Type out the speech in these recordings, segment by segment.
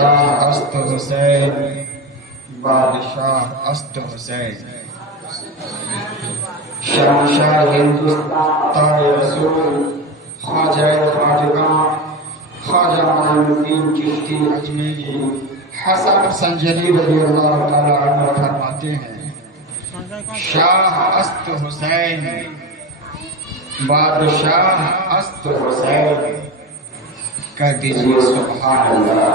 شاہ است حسین بادشاہ است حسین شہنشاہ ہندوستان رسول خواجہ خواجگاں خواجہ معین الدین چشتی اجمیری حسن سنجری رضی اللہ تعالی عنہ فرماتے ہیں شاہ است حسین بادشاہ است حسین، کہہ دیجئے سبحان اللہ۔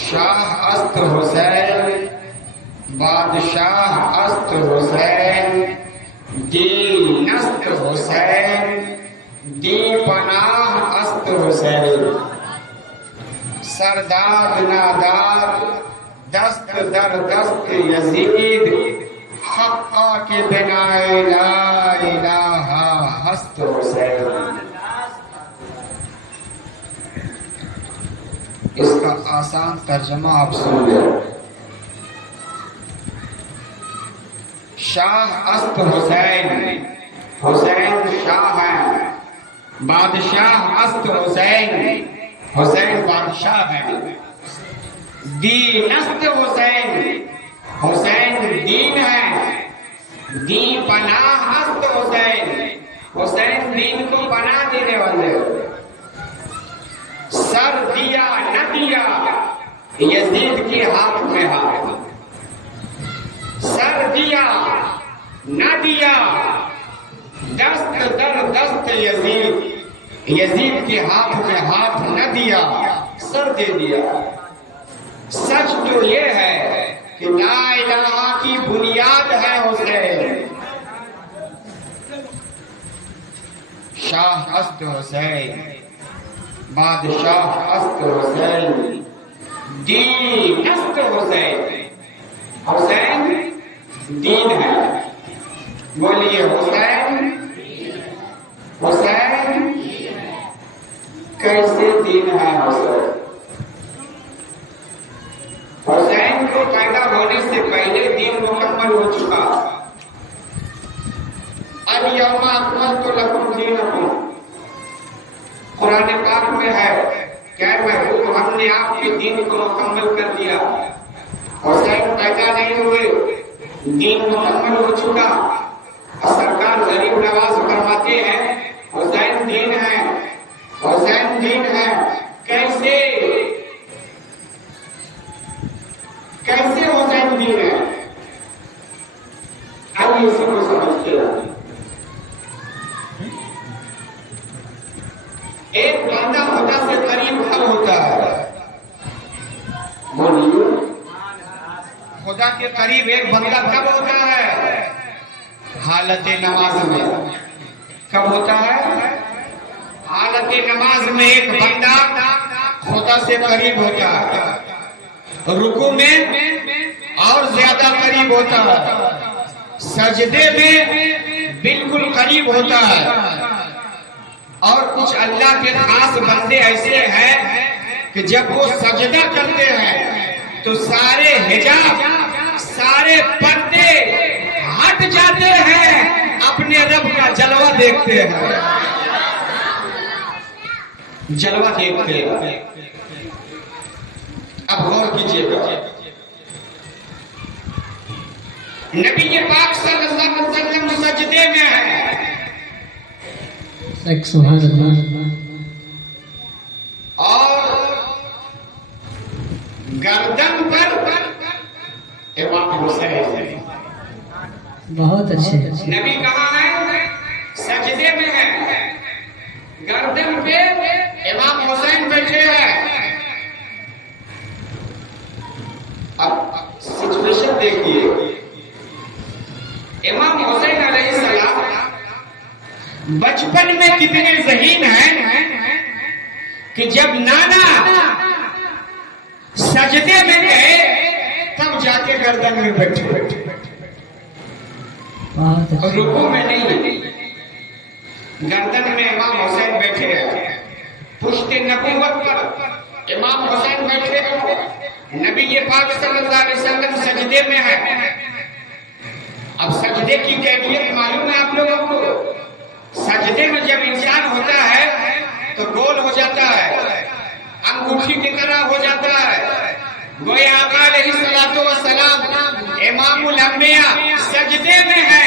شاہ است حسین بادشاہ است حسین، دین است حسین دی پناہ است حسین، سرداد ناداد دست در دست یزید، حقا کے بنا لا الہ ہست حسین۔ اس کا آسان ترجمہ آپ سن لیں۔ شاہ است حسین، حسین شاہ ہے، بادشاہ است حسین، حسین بادشاہ ہے، دین است حسین، حسین دین ہے، دین پناہ است حسین، حسین دین کو پناہ دینے والے، سر دیا نہ دیا یزید کے ہاتھ میں ہاتھ، سر دیا نہ دیا دست در دست یزید، یزید کے ہاتھ میں ہاتھ نہ دیا سر دے دیا۔ سچ تو یہ ہے کہ لا الہ کی بنیاد ہے حسین۔ شاہ است حسین بادشاہ است حسین، دین است حسین، حسین دین ہے۔ بولیے حسین، حسین کیسے دین ہے حسین؟ حسین کو پیدا ہونے سے پہلے دین مکمل ہو چکا۔ الیوم اکملت لکم دینکم، قرآن پاک میں ہے کہ محبوب ہم نے آپ کے دین کو مکمل کر دیا۔ حسین پیدا نہیں ہوئے، دین مکمل ہو چکا۔ سرکار غریب نواز فرماتے ہیں حسین دین ہے، حسین دین ہے۔ کیسے کیسے حسین دین ہے؟ آئیے اسی کو سمجھتے ہیں۔ ایک بندہ خدا سے قریب کب ہوتا ہے؟ بولیے، خدا کے قریب ایک بندہ کب ہوتا ہے؟ حالت نماز میں۔ کب ہوتا ہے؟ حالت نماز میں ایک بندہ خدا سے قریب ہوتا ہے، رکوع میں اور زیادہ قریب ہوتا ہے، سجدے میں بالکل قریب ہوتا ہے۔ اور کچھ اللہ کے خاص بندے ایسے ہیں کہ جب وہ سجدہ کرتے ہیں تو سارے حجاب، سارے پردے ہٹ جاتے ہیں، اپنے رب کا جلوہ دیکھتے ہیں، جلوہ دیکھتے ہیں۔ اب غور کیجئے گا، نبی پاک صلی اللہ علیہ وسلم سجدے میں ہے، سبحان اللہ، اور گردن پر امام حسین ہے۔ بہت اچھے۔ نبی کہاں ہے؟ سجدے میں ہے، گردن پہ امام حسین بیٹھے ہیں۔ اب سچویشن دیکھیے، امام حسین علیہ السلام بچپن میں کتنے ذہین ہیں کہ جب نانا سجدے میں گئے تب جا کے گردن میں بیٹھے، رکوع میں نہیں، گردن میں امام حسین بیٹھے ہیں، پشت نبوت پر امام حسین بیٹھے ہیں، نبی پاک صلی اللہ علیہ وسلم سجدے میں ہے۔ اب سجدے کی کیفیت معلوم ہے آپ لوگوں کو؟ سجدے میں جب انسان ہوتا ہے تو گول ہو جاتا ہے، انگوٹھی کی طرح ہو جاتا ہے. گویا آقا علیہ الصلوۃ والسلام امام الانبیاء سجدے میں ہے,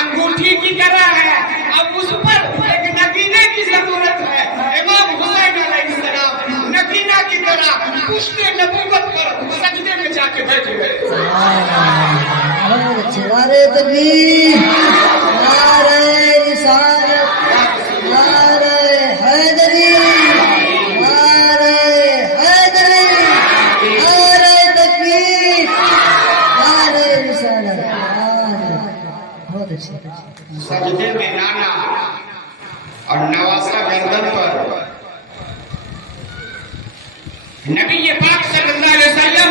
انگوٹھی کی طرح ہے, اب اس پر ایک نگینے کی ضرورت ہے. امام حسین علیہ السلام نگینہ کی طرح پشت نبوت پر سجدے میں جا کے بیٹھے ہوئے. بہت اچھے. نعرہ تکبیر, نعرہ رسالت, نعرہ حیدری, نعرہ حیدری, نعرہ تکبیر, نعرہ رسالت. بہت اچھے. سجدے میں نانا اور نواسا گردن پر. نبی پاک صلی اللہ علیہ وسلم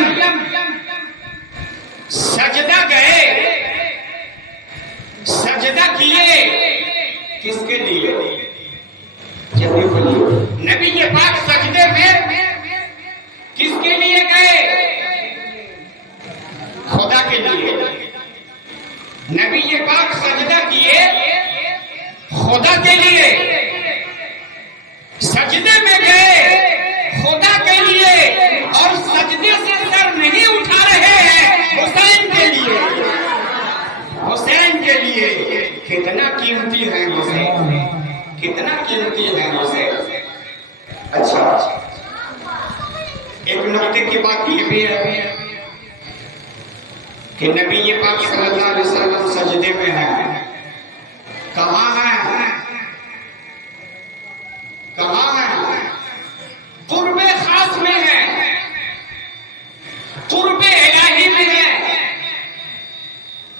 سجدہ گئے, سجدہ کیے, کس کے لیے؟ نبی پاک سجدے میں کس کے لیے گئے؟ خدا کے لیے. نبی پاک سجدہ کیے خدا کے لیے, سجدے میں گئے خدا کے لیے, اور سجدے سے سر نہیں اٹھا رہے ہیں حسین کے لیے. حسین کے لیے. کتنا قیمتی ہے حسین, کتنا قیمتی ہے حسین. اچھا, ایک نقطے کی بات یہ بھی ہے کہ نبی پاک صلی اللہ علیہ وسلم سجدے میں ہیں. کہاں ہیں؟ کہاں ہیں؟ قرب خاص میں ہے, قرب الہی میں ہے.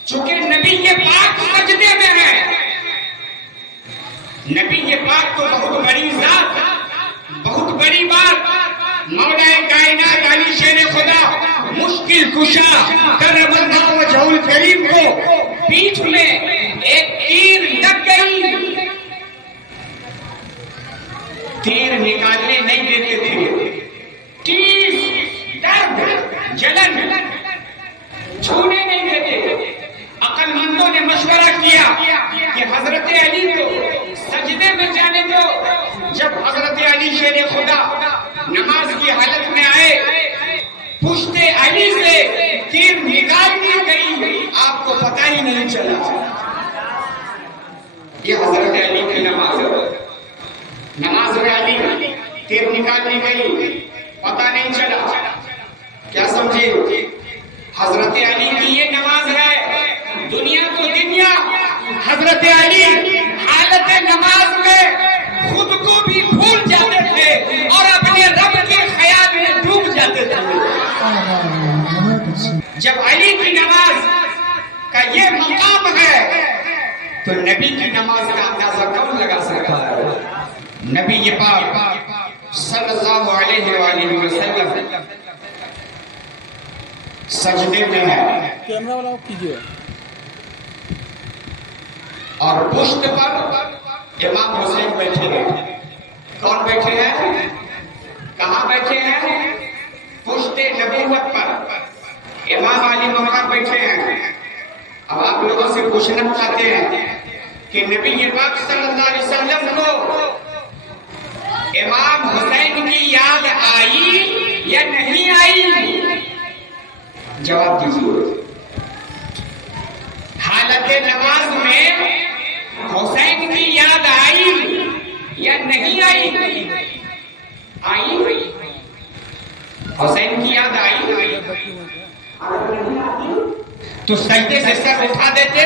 چونکہ نبی پاک سجدے میں ہے. نبی پاک تو بہت بڑی ذات, بہت بڑی بات. مولا کائنات علی شیر خدا مشکل کشا کرم اللہ وجہہ الکریم کو پیٹھ میں ایک تیر لگ گئی. تیر نکالنے نہیں دیتے تھے, تیس درد جلن چھونے نہیں دیتے. عقل مندوں نے مشورہ کیا کہ حضرت علی کو سجدے میں جانے دو. جب حضرت علی شیر خدا نماز کی حالت میں آئے, پشت علی سے تیر نکال دی گئی, آپ کو پتہ ہی نہیں چلا. یہ حضرت علی کی نماز ہے. نماز میں علی تیر نکال دی گئی, پتہ نہیں چلا. کیا سمجھے؟ حضرت علی کی یہ نماز ہے. دنیا تو دنیا, حضرت علی حالت نماز میں خود کو بھی بھول جاتے تھے اور اپنے رب کے خیال میں ڈوب جاتے تھے. جب علی کی نماز کا یہ مقام ہے تو نبی کی نماز کا اندازہ کم لگا سکتا ہے. نبی پاک صلی اللہ علیہ وآلہ وسلم سجدے میں ہے, کیمرہ والا کیجیے, اور پشت پر امام حسین بیٹھے ہیں. کون بیٹھے ہیں؟ کہاں بیٹھے ہیں؟ پشت نبوت پر امام علی مقام بیٹھے ہیں. اب آپ لوگوں سے پوچھنا چاہتے ہیں کہ نبی پاک صلی اللہ علیہ وسلم کو امام حسین کی یاد آئی یا نہیں آئی؟ جواب دیجیے. حالت نماز میں حسین کی یاد آئی یا نہیں آئی؟ آئی. حسین کی یاد آئی تو سجدے سے سر اٹھا دیتے.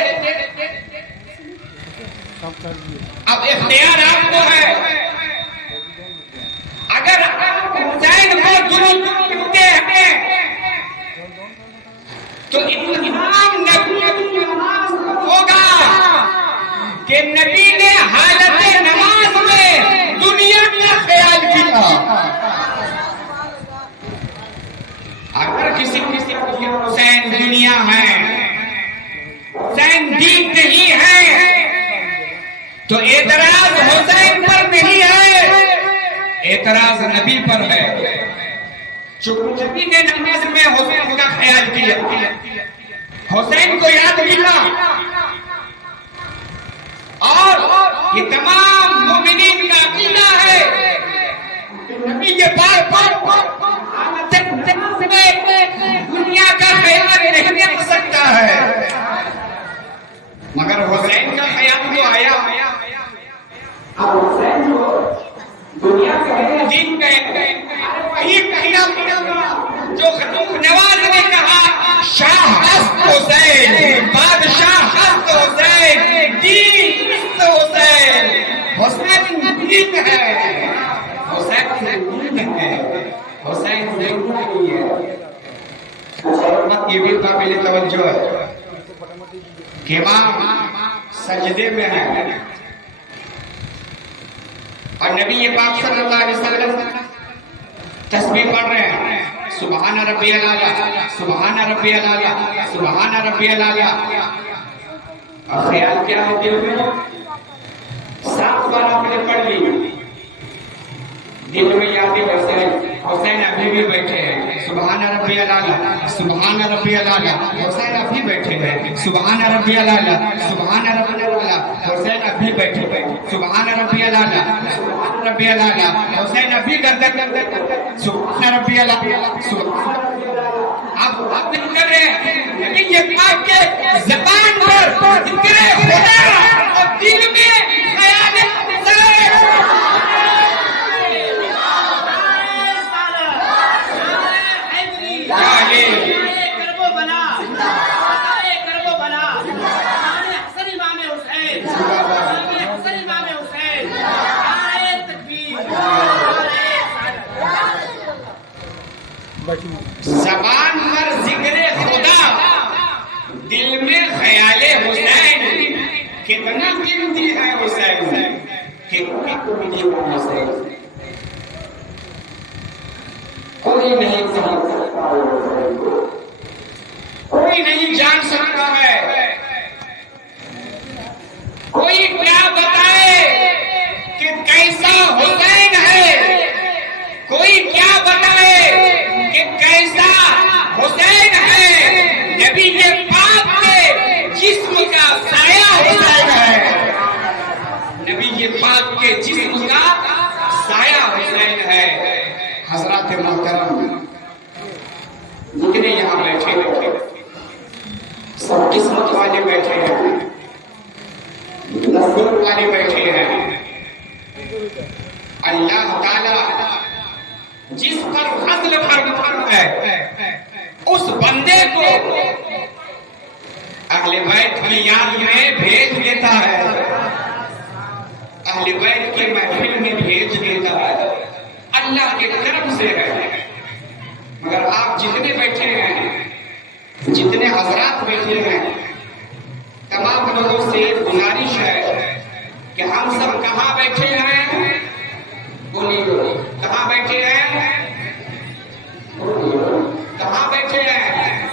اب اختیار آپ کو ہے. اگر حسین کو درود پڑھتے ہیں تو امام نبی ہوگا کہ نبی نے حالت نماز میں دنیا کا خیال کیا. اگر کسی حسین دنیا ہے, حسین دین نہیں ہے, تو اعتراض حسین پر نہیں ہے, اعتراض نبی پر ہے. چونکہ نبی نے نماز میں حسین کا خیال کیا, حسین کو یاد کیا, اور یہ تمام مومنین کا عقیدہ ہے. نبی کے پار پر اب حسین جو دنیا کے دین گئے وہی کہنا جو خطوط نواز نے کہا شاہ ہست حسین بادشاہ ہست حسین دین ہست حسین حسین دین ہے حسین دین ہے حسین دین نہیں ہے. حکومت یہ بھی قابل توجہ ہے کہ امام سجدے میں ہے اور نبی پاک صلی اللہ علیہ وسلم تسبیح پڑھ رہے ہیں سبحان ربی الاعلی سبحان ربی الاعلی سبحان ربی الاعلی. اور خیال کیا ہے دل میں 7 بار آپ نے پڑھ لی دل میں یاد ہے حسین ابھی بھی بیٹھے ہیں سبحان ربی الاعلی سبحان ربی الاعلی حسین ابھی بیٹھے ہیں سبحان ربی الاعلی سبحان ربی الاعلی حسین ابھی بیٹھے سبحان ربی الاعلی سبحان ربی الاعلی حسین ابھی گردن سبحان ربی الاعلی اب ذکر کر رہے ہیں نبی یہ پاک کے زبان پر ذکر خدا اور دل میں خیال زبان پر ذکر خدا دل میں خیال حسین کتنا قیمتی ہے حسین کتنا قیمتی ہے حسین کوئی نہیں سمجھ سکتا کوئی نہیں جان سکتا ہے کوئی کیا بتائے کہ کیسا حسین ہے کوئی کیا بتائے کہ کیسا حسین ہے نبی کے پاک کے جسم کا سایہ حسین ہے نبی کے پاک کے جسم کا سایہ حسین ہے. حضرات محترم جتنے یہاں بیٹھے سب قسمت والے بیٹھے ہیں نصیب والے بیٹھے ہیں. اللہ تعالی جس پر فضل فرماتا ہے اس بندے کو اہل بیت کی یاد میں بھیج دیتا ہے اہل بیت کی محفل میں بھیج دیتا ہے اللہ کے کرم سے ہے. مگر آپ جتنے بیٹھے ہیں جتنے حضرات بیٹھے ہیں تمام لوگوں سے گزارش ہے کہ ہم سب کہاں بیٹھے ہیں کہاں بیٹھے ہیں کہاں بیٹھے ہیں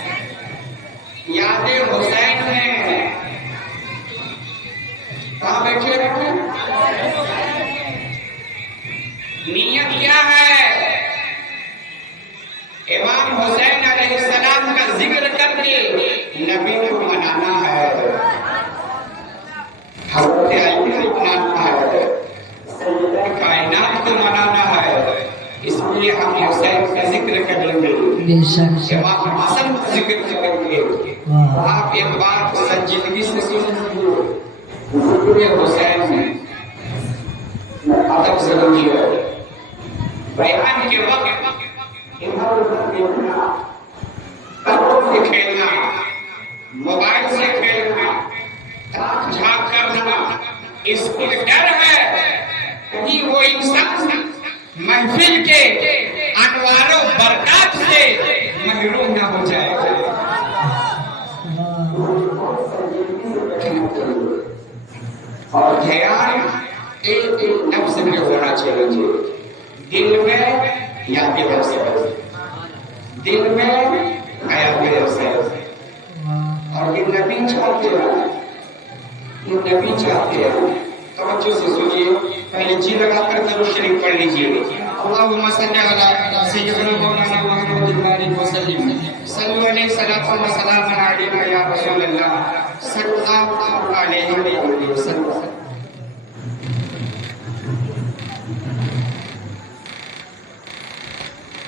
یاد حسین میں کہاں بیٹھے ہیں نیت کیا ہے امام حسین علیہ السلام کا ذکر کر کے نبی کو منانا ہے حضرت علی کو منانا ہے کائنات کو منانا ہے. اس لیے ہم حسین کا ذکر کر لیں گے امام حسن کا ذکر کریں گے. آپ ایک بات سنجیدگی سے سنیں ذکر حسین میں ادب ضروری ہے. بیان کے وقت ادھر ادھر دیکھنا کپڑوں سے کھیلنا موبائل سے کھیلنا تاک جھاک کرنا اس کو ڈر ہے کہ وہ انسان محفل کے انوار و برکات سے محروم نہ ہو جائے. اور دھیان ایک نفس میں ہونا چاہیے دل میں یا دل سے دل میں یا دل سے. اور یہ نبی چاہتے ہیں یہ نبی چاہتے ہیں. توجہ سے سنیے پہلے جی لگا کر ضرور شریف پڑھ لیجیے اللہم صلی علی سیدنا مولانا محمد الباری وسلم صلو علیہ صلاۃ و سلام علیہ یا رسول اللہ صلی اللہ علیہ وسلم.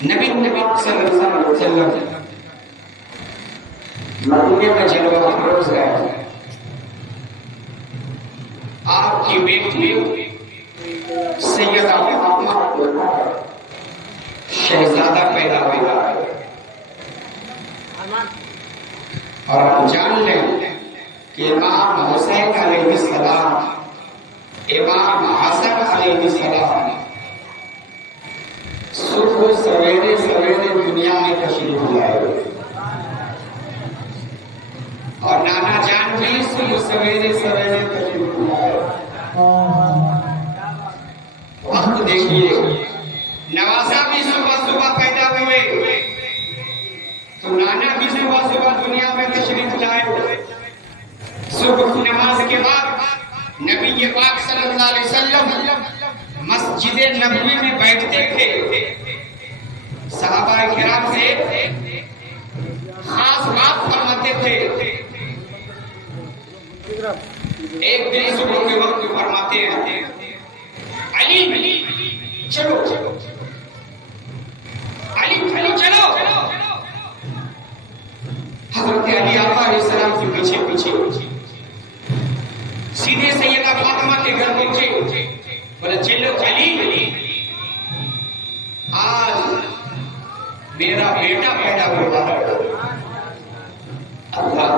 نبی صلی اللہ علیہ وسلم مدینے میں جلوہ افروز ہے. آپ کی بیٹی سیدہ فاطمہ شہزادہ پیدا ہوا ہے. اور آپ جان لیں کہ امام حسین علیہ السلام، امام حسن علیہ السلام صبح سویرے سویرے دنیا میں تشریف لائے، اور نانا جان بھی صبح سویرے سویرے تشریف لائے. وقت دیکھیے، نوازا بھی صبح صبح پیدا ہوئے تو نانا بھی صبح صبح دنیا میں تشریف لائے. صبح کی نماز کے بعد نبی پاک صلی اللہ علیہ وسلم مسجد نبوی میں بیٹھتے تھے، صحابہ کرام سے خاص بات فرماتے تھے. ایک دن صبح کے وقت فرماتے ہیں، علی چلو، علی چلو. حضرت علی آقا علیہ السلام کے پیچھے پیچھے سیدھے سیدہ فاطمہ کے گھر پہنچے. بولا چلو علی، آج میرا بیٹا پیدا ہوا ہے. اللہ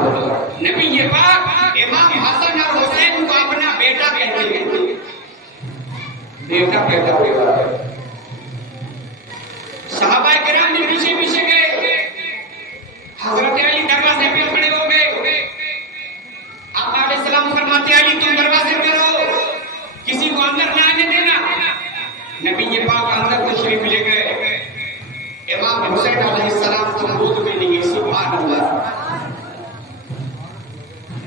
نبی یہ پاک امام حسن اور حسین کو اپنا بیٹا کہتے ہیں، بیٹا پیدا ہوا ہے. صحابہ کرام نے پیچھے پیچھے گئے. حضرت علی دروازے پہ کھڑے ہو گئے. آقا علیہ السلام فرماتے علی تم دروازے پہ رہو، کسی کو اندر نہ آنے دینا. نبی یہ پاک اندر تشریف لے گئے. امام حسین علیہ السلام تو گود میں نہیں. سبحان اللہ.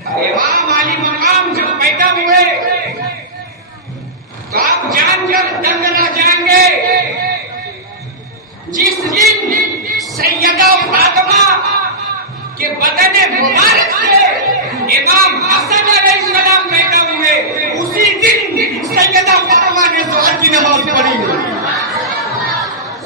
امام علی مقام جب پیدا ہوئے تو آپ جان کر دنگ نہ جائیں گے. جس دن سیدہ فاطمہ کے بدن مبارک سے امام حسن علیہ السلام پیدا ہوئے، اسی دن سیدہ فاطمہ نے ظہر کی نماز پڑھی.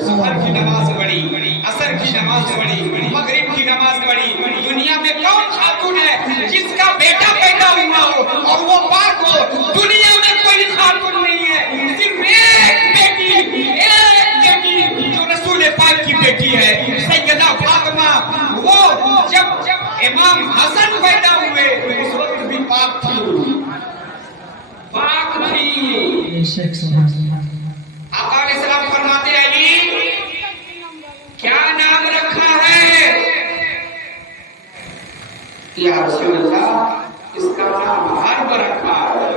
ظہر کی نماز پڑھی، عصر کی نماز پڑھی، مغرب کی نماز پڑھی. دنیا میں کون خاتون ہے جس کا بیٹا پیدا ہوا ہو اور وہ پاک ہو؟ دنیا میں کوئی خاتون نہیں ہے. صرف ایک بیٹی جو رسول پاک کی بیٹی ہے، سیدہ فاطمہ. وہ جب امام حسن پیدا ہوئے اس وقت بھی پاک تھی، پاک تھی. آقا علیہ السلام فرماتے علی کیا نام رکھا ہے؟ یا رسول اللہ اس کا نام حرب رکھا ہے.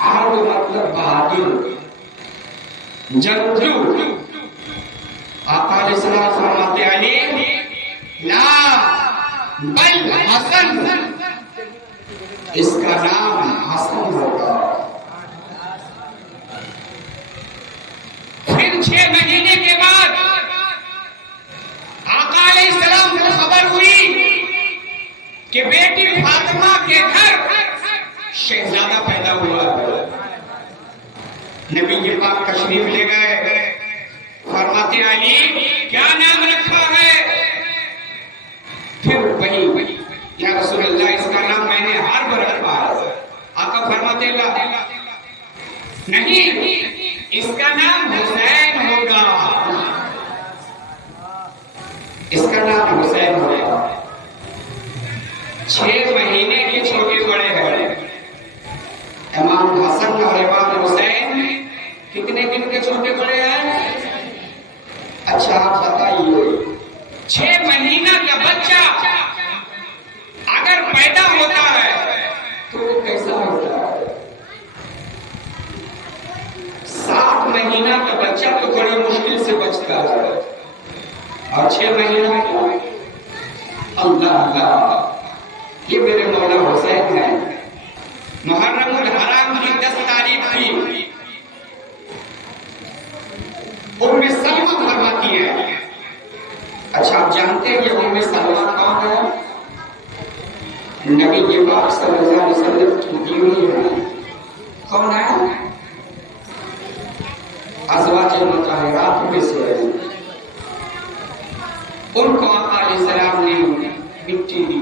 حرب مطلب بہادر، جنگجو. آقا علیہ السلام فرماتے علی لا بل حسن، اس کا نام حسن ہوگا. پھر 6 مہینے کے بعد آقا علیہ السلام کو خبر ہوئی کہ بیٹی فاطمہ کے گھر شہزادہ پیدا ہوا. نبی پاک تشریف لے گئے. فرماتے علی کیا نام رکھا ہے؟ پھر وہی یا رسول اللہ اس کا نام میں نے حرب رکھا ہے. آقا فرماتے نہیں، اس کا نام حسین ہوگا، اس کا نام حسین ہوگا. 6 مہینے کے چھوٹے بڑے ہیں امام حسن اور امام حسین. کتنے دن کے چھوٹے بڑے ہیں؟ اچھا آپ بتائیے، 6 مہینہ کا بچہ اگر پیدا ہوتا ہے تو وہ کیسا ہوتا ہے؟ 7 مہینہ کا بچہ تو بڑی مشکل سے بچتا ہے، اور 6 مہینہ کا اللہ اللہ. یہ میرے مولا حسین ہیں. محرم الحرام کی 10 تاریخ تھی. ام سلمہ فرماتی ہے. اچھا آپ جانتے ہیں یہ ام سلمہ کون ہے؟ نبی کے پاک صلی اللہ علیہ وسلم کی بیوی ہے. کون ہے؟ ازواج مطہرات میں سے ہے. ان کو آقا علیہ السلام نے مٹی دی،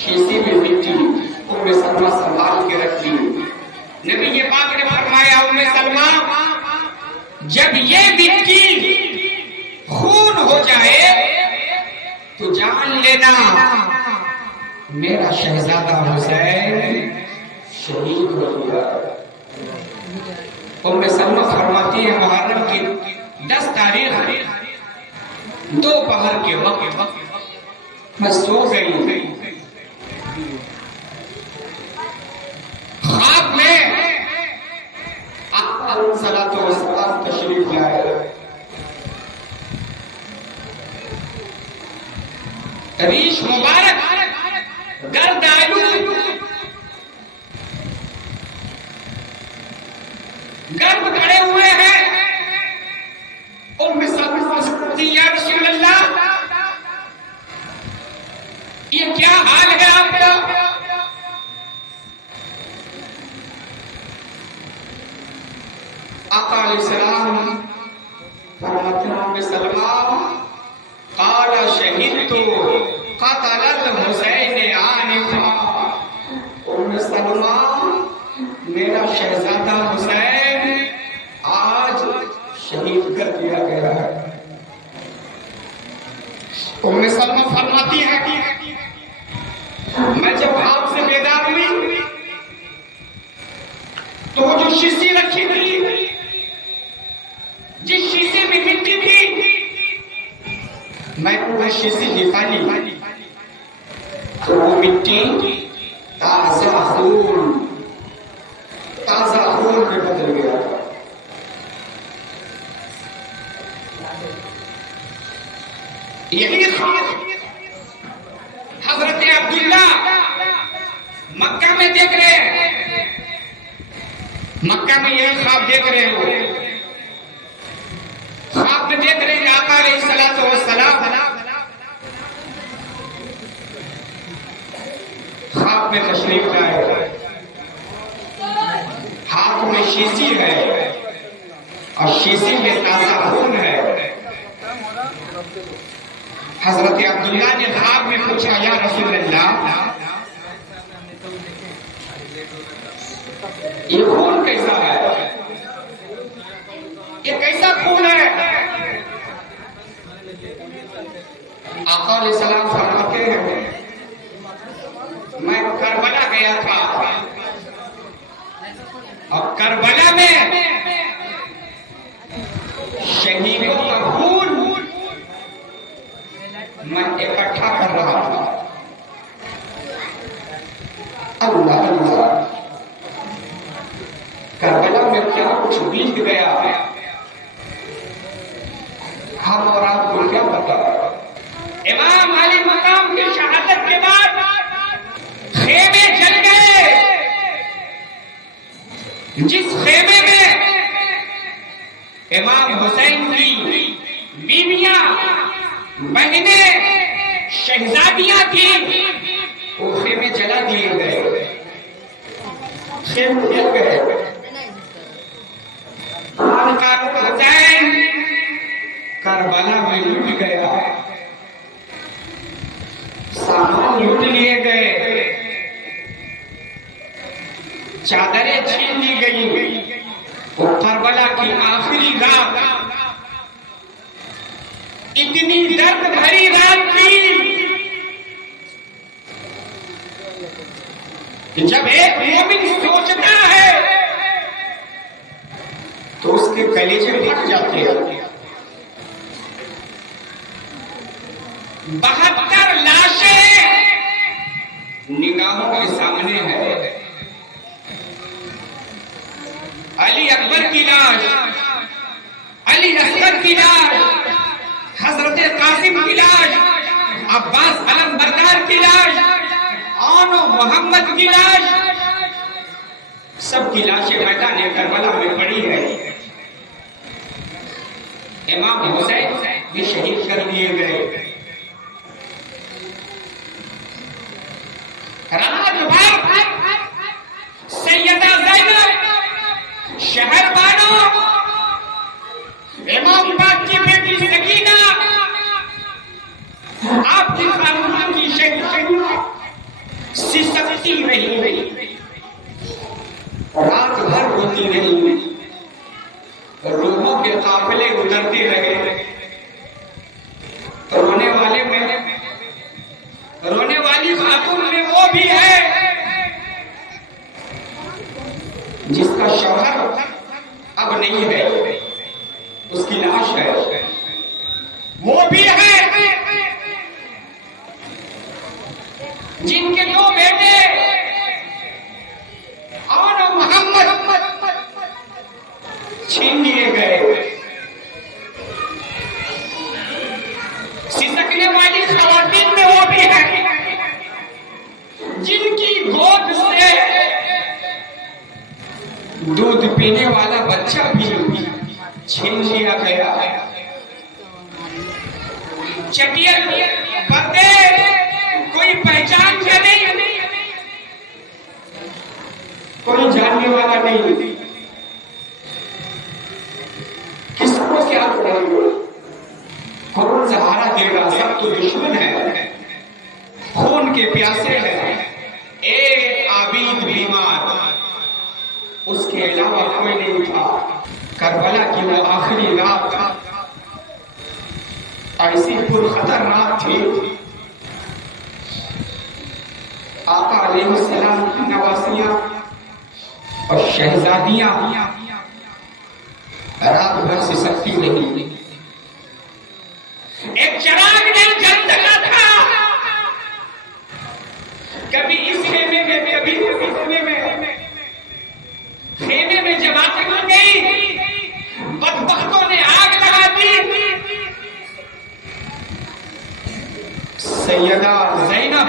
شیشے میں مٹی ام سلمہ سنبھال کے رکھ دی. نبی کے ام سلمہ جب یہ مٹی خون ہو جائے تو جان لینا میرا شہزادہ حسین شہید ہو گیا۔ ام سلمہ فرماتی ہے محرم کی 10 تاریخ دوپہر کے وقت میں سو گئی، خواب میں آقا علیہ الصلوۃ والسلام تشریف لائے، ریش مبارک گرد آلود گرد کھڑے ہوئے ہیں۔ ام سلمہ فرماتی یا رسول اللہ یہ کیا حال ہے آپ کا؟ آقا علیہ السلام فرماتے ہیں ام سلمہ قال شہدت قتل الحسین آنفا، ام سلمہ میرا شہزادہ حسین آج شہید کر دیا گیا ہے۔ ام سلمہ فرماتی ہے کہ میں جب آپ سے بیدار ہوئی تو وہ جو شیشی رکھی تھی، جس شیشے میں مٹی تھی، میں وہ شیشی نکالی تو وہ مٹی تازہ خون میں بدل گیا۔ یہی خواب حضرت عبداللہ مکہ میں دیکھ رہے ہیں، مکہ میں یہی خواب دیکھ رہے ہو، خواب میں دیکھ رہے ہیں آقا علیہ الصلوۃ والسلام خواب میں تشریف لائے، ہاتھ میں شیشی ہے اور شیشی میں تازہ خون ہے۔ حضرت عبداللہ نے خواب میں پوچھا یا رسول اللہ یہ خون کیسا ہے، یہ کیسا خون ہے؟ آقا علیہ السلام فرماتے ہیں میں کربلا گیا تھا اور کربلا میں شہیدوں کا خون میں اکٹھا کر رہا تھا۔ اللہ اللہ، کربلا میں کیا کچھ بیت گیا ہم اور آپ کو کیا پتا۔ امام علی مقام کی شہادت کے بعد خیمے جل گئے، جس خیمے میں امام حسین کی بیویاں بہنیں شہزادیاں تھیں، وہ خیمے جلا دیے گئے، خیمے جل گئے۔ حسین کربلا میں لٹ گیا، سامان لوٹ لیے گئے، چادریں چھین لی گئی۔ وہ کربلا کی آخری رات اتنی درد بھری رات تھی کہ جب ایک مومن سوچتا ہے تو اس کے کلیجے پھٹ جاتے ہیں۔ 72 لاشیں نگاہوں کے سامنے ہے، علی اکبر کی لاش، علی اصغر کی لاش، حضرت قاسم کی لاش، عباس علم بردار کی لاش، آن و محمد کی لاش، سب کی لاشیں میدان کربلا میں پڑی ہے۔ امام حسین بھی شہید کر دیے گئے۔ رات بھر سیدہ زینب شہر بانو امام پاک کی بیٹی سکینہ آپ کی خاتون کی سکتی رہی، رات بھر روتی رہی۔ باتوں کے قافلے گزرتے رہے. رونے والی باتوں میں وہ بھی ہے جس کا شوہر اب نہیں ہے, اس کی لاش ہے. وہ بھی ہے جن کے 2 بیٹے اور محمد چھین لیے گئے. سسکنے والی خواتین میں وہ بھی ہے جن کی گود سے دودھ پینے والا بچہ بھی چھین لیا گیا. چٹیل پردے کوئی پہچان کے نہیں, کوئی جاننے والا نہیں. کس کو کیا کریں گے, کون سہارا دے گا؟ سب تو دشمن ہے, خون کے پیاسے ہیں. ایک عابد بیمار, اس کے علاوہ کوئی نہیں تھا. کربلا کی وہ آخری رات ایسی پر خطرناک تھی. آقا علیہ السلام کی نواسیاں اور شہزادیاں رات بھر سے سکتی نہیں. ایک چراغ نہیں جل سکا تھا. کبھی اس خیمے میں, کبھی اس خیمے میں. خیمے میں جب آگ لگ گئی, بدبختوں نے آگ لگا دی. سیدہ زینب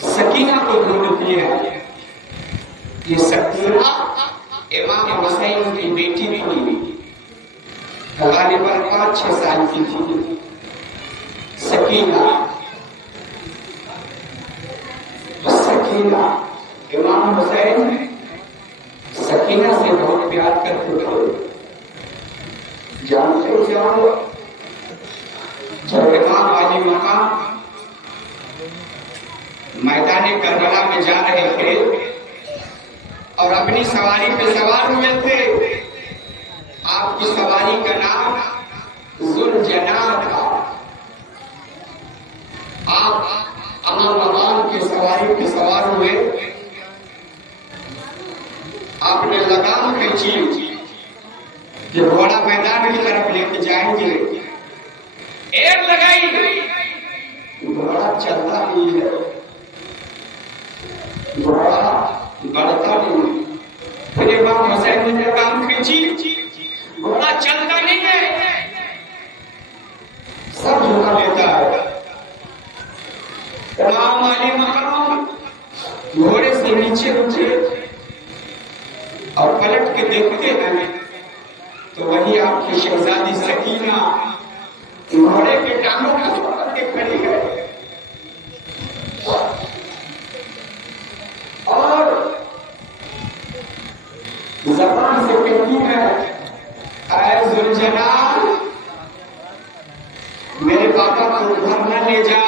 سکینہ کو ڈھونڈتی ہے. یہ سکینہ امام حسین کی بیٹی بھی نہیں, غالباً 5-6 سال کی تھی. سکینہ امام حسین سکینہ سے بہت پیار کرتے تھے. جانتے ہو جب امام علی مقام میدان کربلا میں جا رہے تھے اور اپنی سواری پہ سوار ہوئے تھے, آپ کی سواری کا نام ذوالجناح تھا. آپ امان کی سواری پہ سوار ہوئے, آپ نے لگام کھینچی کہ گھوڑا میدان کی طرف لے کے جائیں گے. ایئر لگائی, گھوڑا چلتا نہیں ہے, گھوڑا بڑھتا نہیں. پھر امام حسین نے لگام کھینچی, گھوڑا چلتا نہیں ہے, سب جھکا لیتا ہے. امام علی مقام گھوڑے سے نیچے اٹھے اور پلٹ کے دیکھتے ہیں تو وہی آپ کی شہزادی سکینہ گھوڑے کے ٹانگوں کو پکڑ کے کھڑی ہے اور زبان سے کہتی ہے, اے ذوالجلال میرے پاپا کو ادھر نہ لے جا.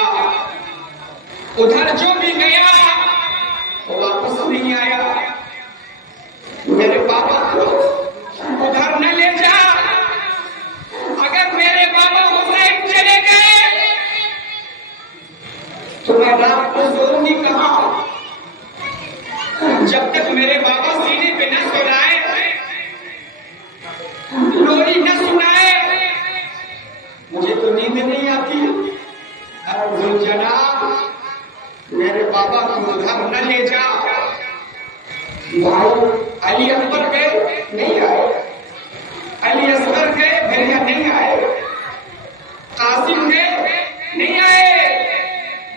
ادھر جو بھی گیا وہ واپس نہیں آیا. میرے پاپا کو ادھر نہ لے جا. اگر میرے بابا حسین چلے گئے تو میں رات کو سوؤں گی کہاں؟ جب تک میرے بابا سینے پہ نہ سلائے, لوری نہ سنائے, مجھے تو نیند نہیں آتی. ذوالجناح میرے بابا کو ادھر نہ لے جا. بھائی علی اکبر گئے نہیں آئے, علی اصغر گئے بھیا نہیں آئے, قاسم گئے نہیں آئے,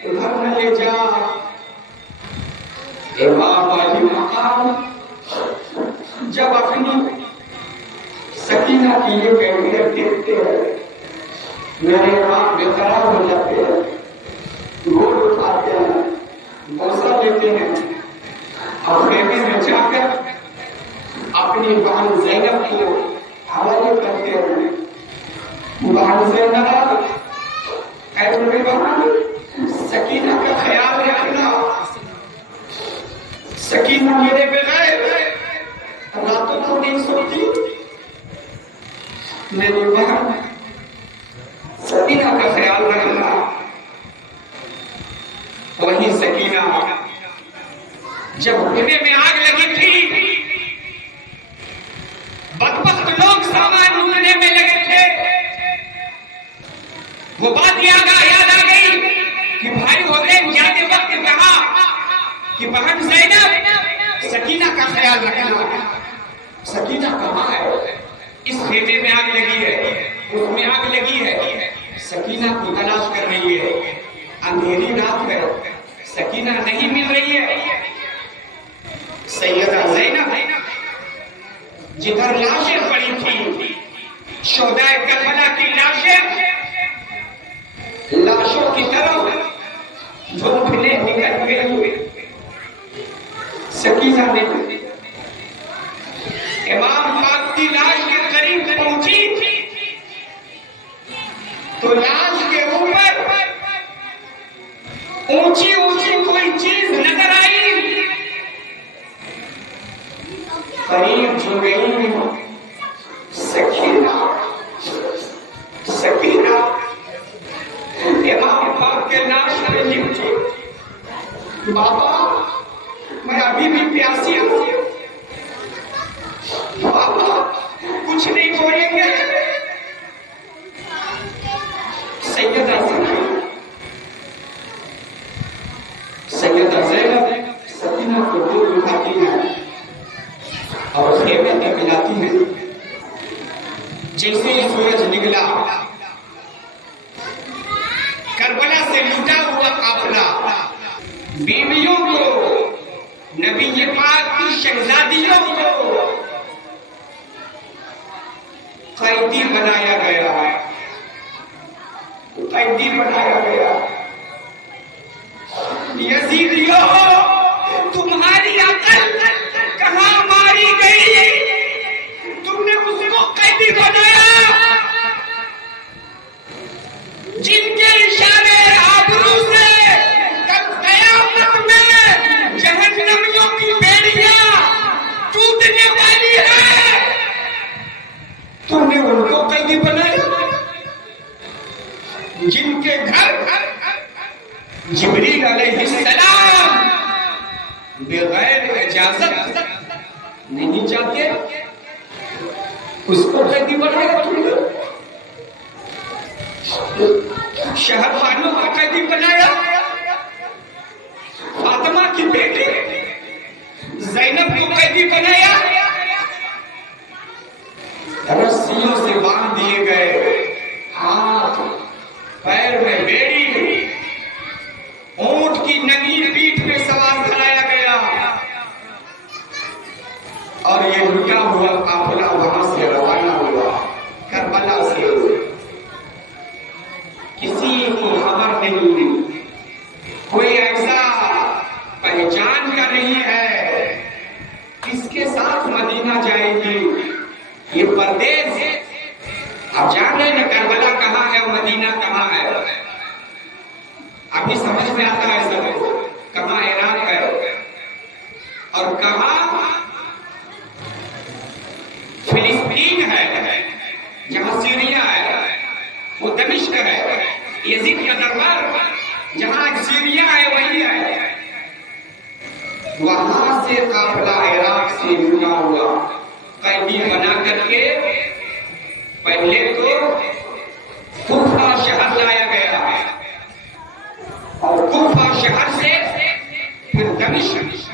ادھر نہ لے جا. امام علی مقام جب اپنی سکینہ کی یہ کیفیت دیکھتے ہیں, میرے امام بے قرار ہو جاتے ہیں, گول اٹھاتے ہیں, بوسہ لیتے ہیں اور خیمے میں جا کر اپنی بہن زینب کو حوالے کرتے ہیں. بہن زینب, اے میری بہن سکینہ کا خیال رکھنا. سکینہ میرے بغیر راتوں کو میری بہن سکینہ کا خیال رکھنا. وہی سکینہ جب خیمے میں آگ لگی تھی، بدبخت لوگ سامان ڈھونڈنے میں لگے تھے، وہ بات یاد آ گئی کہ بھائی حسین جاتے وقت کہا کہ بہن زینب سکینہ کا خیال رکھنا. سکینہ کہاں ہے؟ اس خیمے میں آگ لگی ہے، اس میں آگ لگی ہے، سکینہ کو تلاش کر رہی ہے. اندھیری رات ہے، سکینہ نہیں مل رہی ہے. سیدہ زینب جدھر لاشیں پڑی تھی، شہدائے کربلا کی لاشوں کی طرف جھونپنے نکل گئی. سکینہ نے امام پاک کی لاش کے قریب پہنچی تو لاش کے اوپر اونچی اونچی کوئی چیز نظر آئی. قریب جو گئی، سکینہ سکینہ امام پاک کے لاش میں لپٹی. بابا میں ابھی بھی پیاسی ہوں، بابا کچھ نہیں بولیں گے. سیدہ زینب سکینہ کو دودھ اٹھاتی ہے اور خیمے میں ملاتی ہے. جیسے ہی سورج نکلا، کربلا سے لوٹا ہوا قافلہ بیویوں کو، نبی پاک کی شہزادیوں کو قیدی بنایا گیا، قیدی بنایا گیا. یزیدیوں تمہاری عقل کہاں ماری گئی؟ تم نے اس کو قیدی بنایا جن کے اشارے آبرو سے کل قیامت میں جہنمیوں کی بیڑیاں ٹوٹنے والی ہے. تم نے ان کو قیدی بنایا جن کے گھر جبریل علیہ السلام بغیر اجازت نہیں جاتے، اس کو قیدی بنایا. شہر خانوں کو قیدی بنایا. فاطمہ کی بیٹی زینب کو قیدی بنایا. رسیوں سے باندھ دیے گئے، ہاتھ پیر میں بیڑی، اونٹ کی ننگی پیٹھ پہ سوار کرایا گیا اور یہ لٹا ہوا قافلہ وہاں سے روانہ ہوا کربلا سے. کسی کو خبر نہیں، کوئی ایسا پہچان کا نہیں ہے کس کے ساتھ مدینہ جائے گی. یہ پردیس اب جان رہے نا کربلا کہاں ہے اور مدینہ کہاں ہے. ابھی سمجھ میں آتا ہے سب کہاں عراق ہے اور کہاں فلسطین ہے، جہاں سیریا ہے وہ دمشق ہے. یزید کا دربار جہاں سیریا ہے وہی ہے. وہاں سے قافلہ عراق سے جڑا ہوا قیدی بنا کر کے پہلے تو کوفہ شہر لایا گیا اور کوفہ شہر سے پھر دمشق